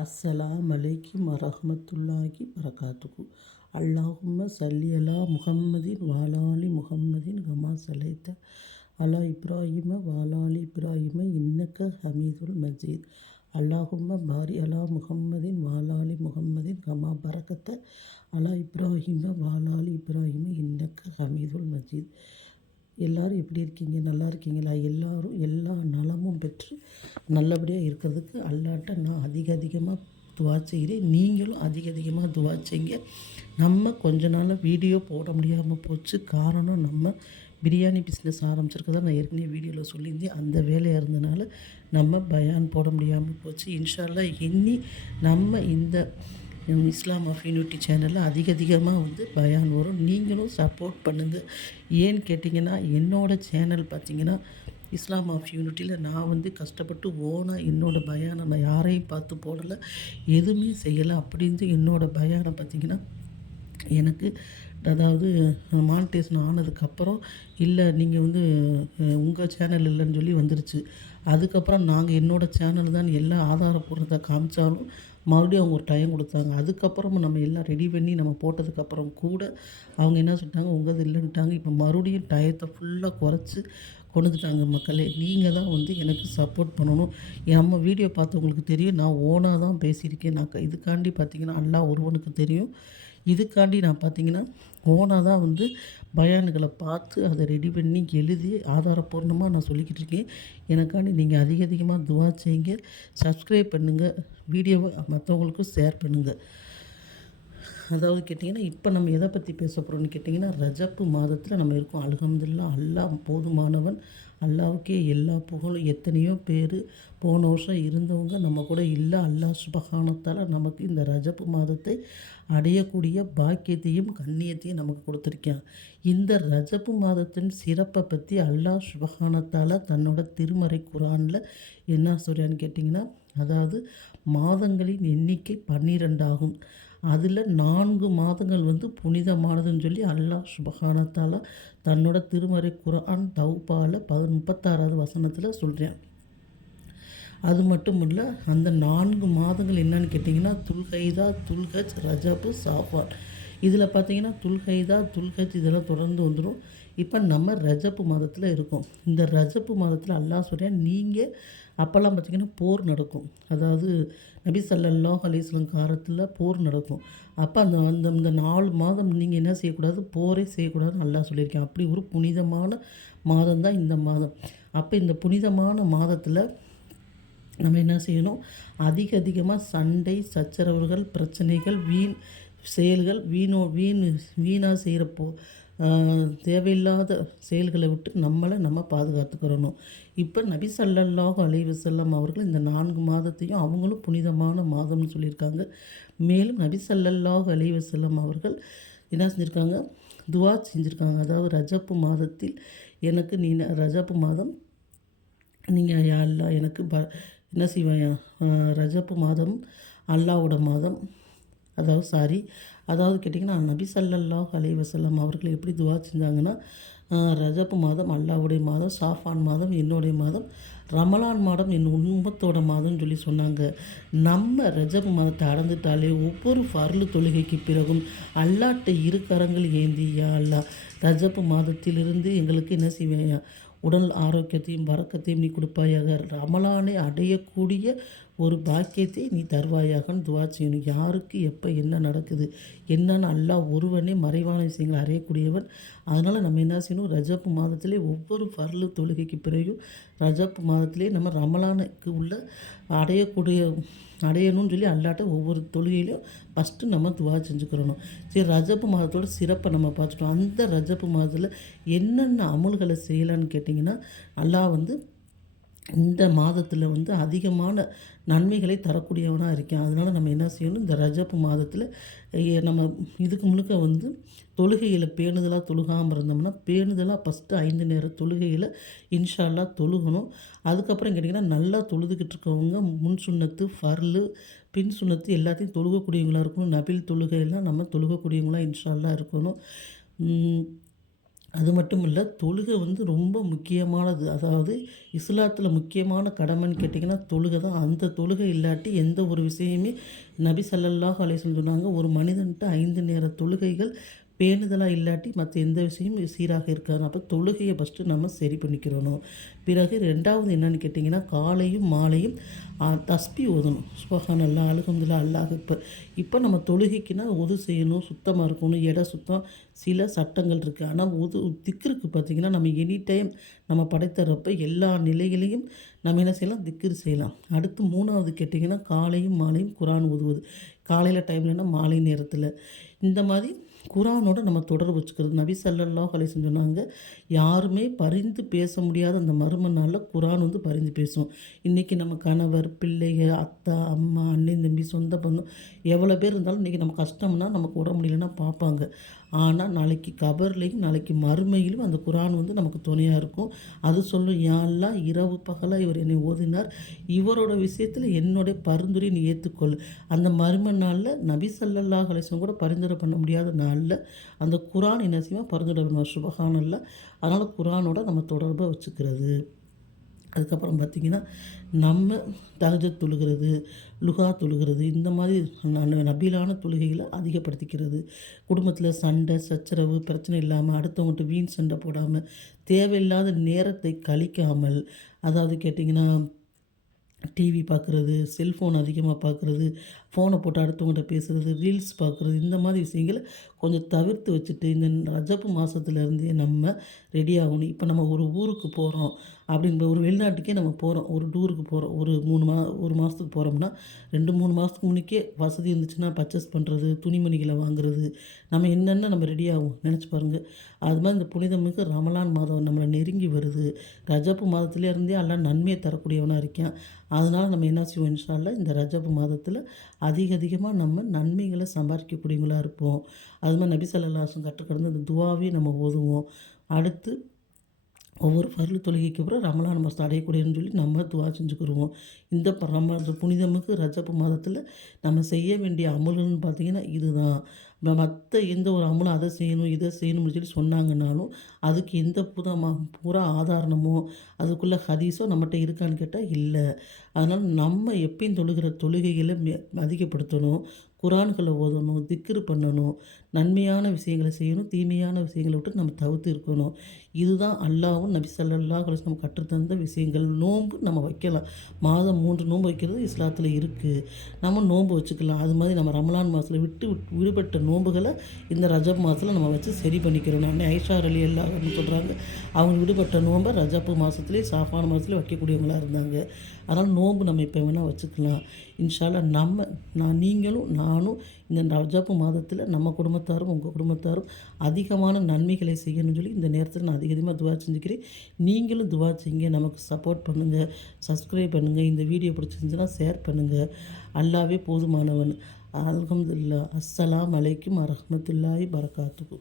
அஸ்ஸலாமு அலைக்கும் வரஹ்மத்துல்லாஹி வரகாத்துஹு. அல்லாஹும்ம ஸல்லி அலா முஹம்மதின் வஆலி முஹம்மதின் கமா ஸல்லைத அலா இப்ராஹிம வஆலி இப்ராஹிம இன்னக ஹமீதுல் மஜீத். அல்லாஹும்ம பாரி அலா முஹம்மதின் வஆலி முஹம்மதின் கமா பரக்கத்த அலா இப்ராஹிம வஆலி இப்ராஹிம இன்னக ஹமீதுல் மஜீத். எல்லோரும் எப்படி இருக்கீங்க? நல்லா இருக்கீங்களா? எல்லோரும் எல்லா நலமும் பெற்று நல்லபடியாக இருக்கிறதுக்கு அல்லாட்ட நான் அதிகமாக துவா செய்கிறேன். நீங்களும் அதிகமாக துவா செய்யுங்க. நம்ம கொஞ்ச நாள் வீடியோ போட முடியாமல் போச்சு. காரணம், நம்ம பிரியாணி பிஸ்னஸ் ஆரம்பிச்சிருக்கதான் நான் ஏற்கனவே வீடியோவில் சொல்லியிருந்தேன். அந்த வேலையாக இருந்தனால நம்ம பயான் போட முடியாமல் போச்சு. இன்ஷா அல்லாஹ் இனி நம்ம இந்த இஸ்லாம் ஆஃப் யூனிட்டி சேனலில் அதிகமாக பயான் வரும். நீங்களும் சப்போர்ட் பண்ணுங்கள். ஏன்னு கேட்டிங்கன்னா, என்னோடய சேனல் பார்த்திங்கன்னா இஸ்லாம் ஆஃப் யூனிட்டியில் நான் கஷ்டப்பட்டு ஓனாக என்னோடய பயானை நான் யாரையும் பார்த்து போடலை, எதுவுமே செய்யலை. அப்படின்னு என்னோடய பயானை பார்த்திங்கன்னா எனக்கு அதாவது மானிட்டேஷன் ஆனதுக்கப்புறம் இல்லை நீங்கள் உங்கள் சேனல் இல்லைன்னு சொல்லி வந்துருச்சு. அதுக்கப்புறம் நாங்கள் என்னோடய சேனல் தான் எல்லா ஆதாரப்பூர்வத்தை காமிச்சாலும் மறுபடியும் அவங்க ஒரு டைம் கொடுத்தாங்க. அதுக்கப்புறமும் நம்ம எல்லாம் ரெடி பண்ணி நம்ம போட்டதுக்கப்புறம் கூட அவங்க என்ன சொல்லிட்டாங்க, உங்களது இல்லைன்ட்டாங்க. இப்போ மறுபடியும் டயத்தை ஃபுல்லாக குறைச்சி கொண்டு வந்துட்டாங்க. மக்களே, நீங்கள் தான் எனக்கு சப்போர்ட் பண்ணணும். நம்ம வீடியோ பார்த்தவங்களுக்கு தெரியும், நான் ஓனாக தான் பேசியிருக்கேன். நான் இதுக்காண்டி பார்த்திங்கன்னா அல்லாஹ் ஒருவனுக்கு தெரியும். இதுக்காண்டி நான் பார்த்திங்கன்னா ஓனாக தான் பயான்களை பார்த்து அதை ரெடி பண்ணி எழுதி ஆதாரப்பூர்ணமாக நான் சொல்லிக்கிட்டு இருக்கேன். எனக்காண்டி நீங்கள் அதிகமாக துவா செய்யுங்க, சப்ஸ்கிரைப் பண்ணுங்கள், வீடியோவை மற்றவங்களுக்கும் ஷேர் பண்ணுங்கள். அதாவது கேட்டிங்கன்னா, இப்போ நம்ம எதை பற்றி பேச போகிறோம்னு கேட்டிங்கன்னா, ரஜப்பு மாதத்தில் நம்ம இருக்கோம். அல்ஹம்துலில்லாஹ், அல்லாஹ் போதுமானவன். அல்லாஹ்வுக்கே எல்லா புகழும். எத்தனையோ பேர் போன வருஷம் இருந்தவங்க நம்ம கூட இல்லை. அல்லாஹ் சுப்ஹானஹு நமக்கு இந்த ரஜப்பு மாதத்தை அடையக்கூடிய பாக்கியத்தையும் கண்ணியத்தையும் நமக்கு கொடுத்துருக்கான். இந்த ரஜப்பு மாதத்தின் சிறப்பை பற்றி அல்லாஹ் சுப்ஹானஹு தன்னோட திருமறை குர்ஆனில் என்ன சொல்கிறான்னு கேட்டிங்கன்னா, அதாவது மாதங்களின் எண்ணிக்கை 12 ஆகும். அதில் 4 மாதங்கள் புனிதமானதுன்னு சொல்லி அல்லாஹ் சுப்ஹானஹு தன்னோட திருமறை குர்ஆன் தௌபாவில் 36வது வசனத்தில் சொல்கிறேன். அது மட்டும் இல்லை, அந்த 4 மாதங்கள் என்னன்னு கேட்டிங்கன்னா, துல்கைதா, துல்ஹஜ், ரஜபு, சாஃபான். இதில் பார்த்திங்கன்னா துல்கைதா, துல்ஹஜ் இதெல்லாம் தொடர்ந்து வந்துடும். இப்போ நம்ம ரஜப்பு மாதத்தில் இருக்கோம். இந்த ரஜப்பு மாதத்தில் அல்லாஹ் சொல்கிறேன், நீங்கள் அப்போல்லாம் பார்த்திங்கன்னா போர் நடக்கும். அதாவது நபி ஸல்லல்லாஹு அலைஹி வஸல்லம் காலத்தில் போர் நடக்கும். அப்போ அந்த அந்த இந்த 4 மாதம் நீங்கள் என்ன செய்யக்கூடாது, போரே செய்யக்கூடாதுன்னு அல்லாஹ் சொல்லியிருக்கேன். அப்படி ஒரு புனிதமான மாதம் தான் இந்த மாதம். அப்போ இந்த புனிதமான மாதத்தில் நம்ம என்ன செய்யணும், அதிகமாக சண்டை சச்சரவுகள், பிரச்சனைகள், வீண் செயல்கள், வீணாக செய்கிறப்போ தேவையில்லாத செயல்களை விட்டு நம்ம பாதுகாத்துக்கிறணும். இப்போ நபி ஸல்லல்லாஹு அலைஹி வஸல்லம் அவர்கள் இந்த 4 மாதத்தையும் அவங்களும் புனிதமான மாதம்னு சொல்லியிருக்காங்க. மேலும் நபி ஸல்லல்லாஹு அலைஹி வஸல்லம் அவர்கள் என்ன செஞ்சுருக்காங்க, துவா செஞ்சுருக்காங்க. அதாவது ரஜப்பு மாதத்தில் எனக்கு நீ ரஜப்பு மாதம் நீங்கள் யா அல்லாஹ் எனக்கு என்ன செய்வாயா, ரஜப்பு மாதம் அல்லாஹ்வோட மாதம். அதாவது கேட்டிங்கன்னா, நபி ஸல்லல்லாஹு அலைஹி வஸல்லம் அவர்கள் எப்படி துவா செஞ்சாங்கன்னா, ரஜப்பு மாதம் அல்லாஹ்வுடைய மாதம், சாஃபான் மாதம் என்னுடைய மாதம், ரமலான் மாதம் என் உம்மத்தோட மாதம்னு சொல்லி சொன்னாங்க. நம்ம ரஜப்பு மாதத்தை அடைந்துட்டாலே ஒவ்வொரு ஃபர்லு தொழுகைக்கு பிறகும் அல்லாஹ்ட்ட இரு கரங்கள் ஏந்தி, யா அல்லாஹ் ரஜப்பு மாதத்திலிருந்து எங்களுக்கு என்ன செய்வாயா, உடல் ஆரோக்கியத்தையும் பரக்கத்தையும் நீ கொடுப்பாயாக, ரமலானை அடையக்கூடிய ஒரு பாக்கியத்தை நீ தருவாயாகன்னு துவா செய்யணும். யாருக்கு எப்போ என்ன நடக்குது என்னன்னு அல்லாஹ் ஒருவனே மறைவான விஷயங்களை அறியக்கூடியவன். அதனால் நம்ம என்ன செய்யணும், ரஜப்பு மாதத்திலே ஒவ்வொரு ஃபர்லு தொழுகைக்கு பிறகும் ரஜப்பு மாதத்திலே நம்ம ரமலானுக்கு உள்ள அடையணும்னு சொல்லி அல்லாட்ட ஒவ்வொரு தொழுகையிலையும் ஃபஸ்ட்டு நம்ம துவா செஞ்சுக்கிறணும். சரி, ரஜப்பு மாதத்தோட சிறப்பை நம்ம பார்த்துட்டோம். அந்த ரஜப்பு மாதத்தில் என்னென்ன அமல்களை செய்யலான்னு கேட்டிங்கன்னா, அல்லாஹ் இந்த மாதத்தில் அதிகமான நன்மைகளை தரக்கூடியவனாக இருக்கேன். அதனால் நம்ம என்ன செய்யணும், இந்த ரஜப்பு மாதத்தில் நம்ம இதுக்கு முழுக்க தொழுகையில் பேணுதலாக தொழுகாமல் இருந்தோம்னா, பேணுதலாக ஃபஸ்ட்டு 5 நேர தொழுகையில் இன்ஷா அல்லாஹ் தொழுகணும். அதுக்கப்புறம் கேட்டிங்கன்னா, நல்லா தொழுதுகிட்டு இருக்கவங்க முன் சுன்னத்து, ஃபர்லு, பின் சுன்னத்து எல்லாத்தையும் தொழுகக்கூடியவங்களாக இருக்கணும். நபில் தொழுகையெல்லாம் நம்ம தொழுகக்கூடியவங்களாக இன்ஷா அல்லாஹ் இருக்கணும். அது மட்டும் இல்ல, தொழுகை வந்து ரொம்ப முக்கியமானது. அதாவது இஸ்லாத்தில முக்கியமான கடமைன்னு கேட்டிங்கன்னா, தொழுகை தான். அந்த தொழுகை இல்லாட்டி எந்த ஒரு விஷயமே நபி ஸல்லல்லாஹு அலைஹி வஸல்லம் சொன்னாங்க, ஒரு மனிதன்ட்ட 5 நேர தொழுகைகள் பேணுதலா இல்லாட்டி மத்த எந்த விஷயமும் சீராக இருக்காது. அப்ப தொழுகைய ஃபஸ்ட்டு நம்ம சரி பண்ணிக்கிறணும். பிறகு 2வது என்னன்னு கேட்டிங்கன்னா, காலையும் மாலையும் தஸ்பீஹ் ஓதணும். சுப்ஹானல்லாஹ், அல்ஹம்துலில்லாஹ், அல்லாஹ் அக்பர். இப்போ நம்ம தொழுகைக்குன்னா ஒது செய்யணும், சுத்தமா இருக்கணும், இட சுத்தம், சில சட்டங்கள் இருக்குது. ஆனால் திக்ருக்கு பார்த்திங்கன்னா, நம்ம எனி டைம் நம்ம படைத்த எல்லா நிலைகளையும் நம்ம என்ன செய்யலாம், திக்ர் செய்யலாம். அடுத்து 3வது கேட்டிங்கன்னா, காலையும் மாலையும் குர்ஆன் ஓதுவது. காலையில் டைம்லன்னா மாலை நேரத்தில். இந்த மாதிரி குர்ஆனோட நம்ம தொடர்பு வச்சுக்கிறது. நபி ஸல்லல்லாஹு அலைஹி வஸல்லம் சொன்னாங்க, யாருமே பரிந்து பேச முடியாத அந்த மறுமை நாள்ல குர்ஆன் வந்து பரிந்து பேசும். இன்றைக்கி நம்ம கணவர், பிள்ளைக, அத்தா, அம்மா, அண்ணன், தம்பி, சொந்த பந்தம் எவ்வளோ பேர் இருந்தாலும் இன்றைக்கி நம்ம கஷ்டம்னா நமக்கு உடம்பு முடியலன்னா பார்ப்பாங்க. ஆனால் நாளைக்கு கபர்லேயும் நாளைக்கு மறுமையிலும் அந்த குர்ஆன் வந்து நமக்கு துணையாக இருக்கும். அது சொல்லும், யா அல்லாஹ், இரவு பகலாக இவர் என்னை ஓதினார், இவரோட விஷயத்தில் என்னுடைய பரிந்துரை நீ ஏற்றுக்கொள். அந்த மறுமை நாளில் நபி ஸல்லல்லாஹு அலைஹி வஸல்லம் கூட பரிந்துரை பண்ண முடியாத நாளில் அந்த குர்ஆன் என்ன செய்வான், பரிந்துரை பண்ணுவார். சுப்ஹானல்லாஹ். அதனால் குர்ஆனோட நம்ம தொடர்பை வச்சுக்கிறது. அதுக்கப்புறம் பார்த்திங்கன்னா, நம்ம தஹஜ்ஜுத் தொழுகிறது, லுஹா தொழுகிறது, இந்த மாதிரி நபிலான தொழுகைகளை அதிகப்படுத்திக்கிறது. குடும்பத்தில் சண்டை சச்சரவு பிரச்சனை இல்லாமல், அடுத்தவங்கள்ட்ட வீண் சண்டை போடாமல், தேவையில்லாத நேரத்தை கழிக்காமல், அதாவது கேட்டிங்கன்னா டிவி பார்க்குறது, செல்ஃபோன் அதிகமாக பார்க்குறது, ஃபோனை போட்டு அடுத்தவங்கள்ட்ட பேசுகிறது, ரீல்ஸ் பார்க்குறது, இந்த மாதிரி விஷயங்கள கொஞ்சம் தவிர்த்து வச்சுட்டு, இந்த ரஜப் மாதத்துலேருந்தே நம்ம ரெடி ஆகணும். இப்போ நம்ம ஒரு ஊருக்கு போகிறோம் அப்படின்ற, ஒரு வெளிநாட்டுக்கே நம்ம போகிறோம், ஒரு டூருக்கு போகிறோம், ஒரு 1 மாதத்துக்கு போகிறோம்னா 2, 3 மாதத்துக்கு முன்னுக்கே வசதி இருந்துச்சுன்னா பர்ச்சேஸ் பண்ணுறது, துணிமணிகளை வாங்குறது, நம்ம என்னென்ன நம்ம ரெடி ஆகும் நினச்சி பாருங்கள். அது மாதிரி இந்த புனிதமிகு ரமலான் மாதம் நம்மளை நெருங்கி வருது. ரஜப் மாதத்துலேருந்தே எல்லாம் நன்மையை தரக்கூடியவனாக இருக்கான். அதனால் நம்ம என்ன செய்வோம், இன்ஷா அல்லாஹ் இந்த ரஜப் மாதத்தில் அதிகமாக நம்ம நன்மைகளை சம்பாதிக்கக்கூடியவங்களா இருப்போம். அது மாதிரி நபி ஸல்லல்லாஹு அலைஹி வஸல்லம் கற்றுக்கிடந்த அந்த துவாவே நம்ம ஓதுவோம். அடுத்து ஒவ்வொரு ஃபர்லு தொழுகைக்கு அப்புறம் ரமலான் மாதத்தை அடையக்கூடியன்னு சொல்லி நம்ம துவா செஞ்சுக்கிருவோம். இந்த புனிதமிகு ரஜப் மாதத்தில் நம்ம செய்ய வேண்டிய அமல்கள்னு பார்த்திங்கன்னா இதுதான். மற்ற எந்த ஒரு அமலும் அதை செய்யணும் இதை செய்யணும்னு சொல்லி சொன்னாங்கன்னாலும் அதுக்கு எந்த பூரா ஆதாரணமோ அதுக்குள்ளே ஹதீஸோ நம்மகிட்ட இருக்கான்னு கேட்டால் இல்லை. அதனால் நம்ம எப்பயும் தொழுகிற தொழுகைகளை அதிகப்படுத்தணும், குர்ஆன்களை ஓதணும், திக்ரு பண்ணணும், நன்மையான விஷயங்களை செய்யணும், தீமையான விஷயங்களை விட்டு நம்ம தவிர்த்து இருக்கணும். இதுதான் அல்லாஹ்வும் நபி ஸல்லல்லாஹு அலைஹி வஸல்லம் கற்றுத்தந்த விஷயங்கள். நோன்பு நம்ம வைக்கலாம், மாதம் 3 நோன்பு வைக்கிறது இஸ்லாத்தில் இருக்குது. நம்ம நோன்பு வச்சுக்கலாம். அது மாதிரி நம்ம ரமலான் மாதத்தில் விடுபட்ட நோன்புகளை இந்த ரஜப் மாதத்தில் நம்ம வச்சு சரி பண்ணிக்கிறோம். அன்னை ஆயிஷா ரலியல்லாஹு அன்ஹா சொல்கிறாங்க, அவங்க விடுபட்ட நோன்பை ரஜப் மாதத்துலேயே ஷாஃபான் மாதத்துலேயே வைக்கக்கூடியவங்களாக இருந்தாங்க. அதனால் நோன்பு நம்ம எப்போ வேணால் வச்சுக்கலாம். இன்ஷா அல்லாஹ் நீங்களும் நானும் இந்த ரஜப் மாதத்தில் நம்ம குடும்பத்தாரும் உங்கள் குடும்பத்தாரும் அதிகமான நன்மைகளை செய்யணும்னு சொல்லி இந்த நேரத்தில் நான் அதிகமாக துவா செஞ்சுக்கிறேன். நீங்களும் துவா செய்யுங்க, நமக்கு சப்போர்ட் பண்ணுங்கள், சப்ஸ்கிரைப் பண்ணுங்கள், இந்த வீடியோ பிடிச்சிருந்துச்சுன்னா ஷேர் பண்ணுங்கள். அல்லாஹ்வே போதுமானவன். அல்ஹம்துலில்லாஹ். அஸ்ஸலாமு அலைக்கும் வரஹ்மத்துல்லாஹி பரகாத்துஹு.